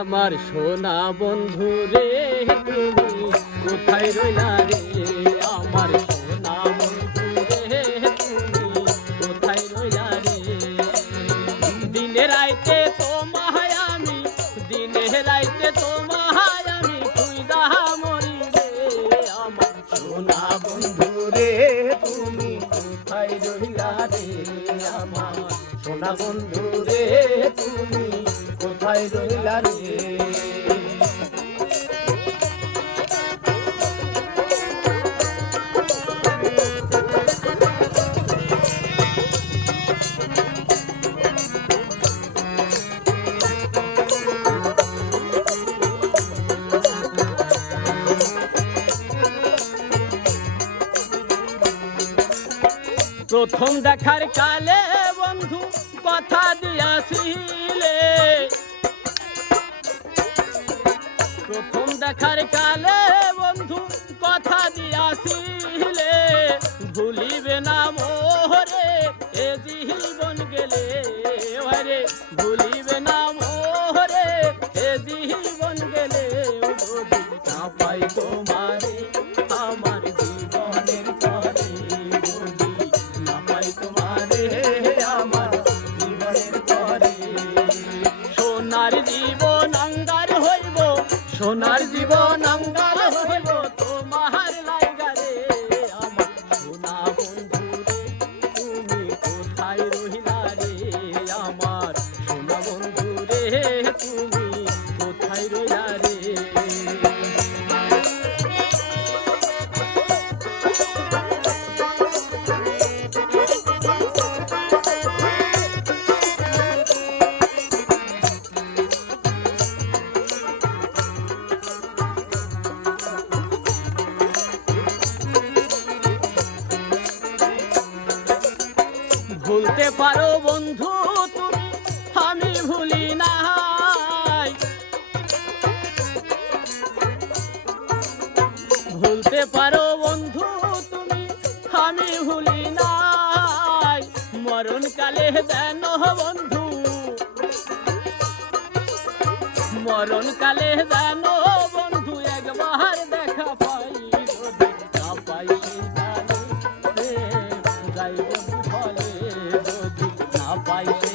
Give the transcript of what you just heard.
আমার সোনা বন্ধু রে, তুমি কোথায় রইলা রে? আমার সোনা বন্ধু রে, তুমি কোথায় রইলা রে? দিনে রাইতে তোমায় আমি, দিনে রাইতে তোমায় আমি খুইদা মরি রে। আমার সোনা বন্ধু রে, তুমি কোথায় রইলা রে? আমার সোনা বন্ধু রে তুমি কোথায় রইলা রে? প্রথম দেখার কালে কথা দিয়াছিলে প্রথম দেখার কালে বন্ধু কথা দিয়াছিলে ভুলিবে না মোহরে সোনার জীবন অঙ্গার হইব, সোনার জীবন অঙ্গার হইব, তোমার সোনা রে তুমি কোথায় রহিলা রে আমার? সোনা বন্ধু রে তুমি কোথায় রহিলা রে ভুলতে পারো বন্ধু তুমি, আমি ভুলি নাই। ভুলতে পারো বন্ধু তুমি, আমি ভুলি নাই। মরণ কালে দেন বন্ধু। মরণ কালে দেন না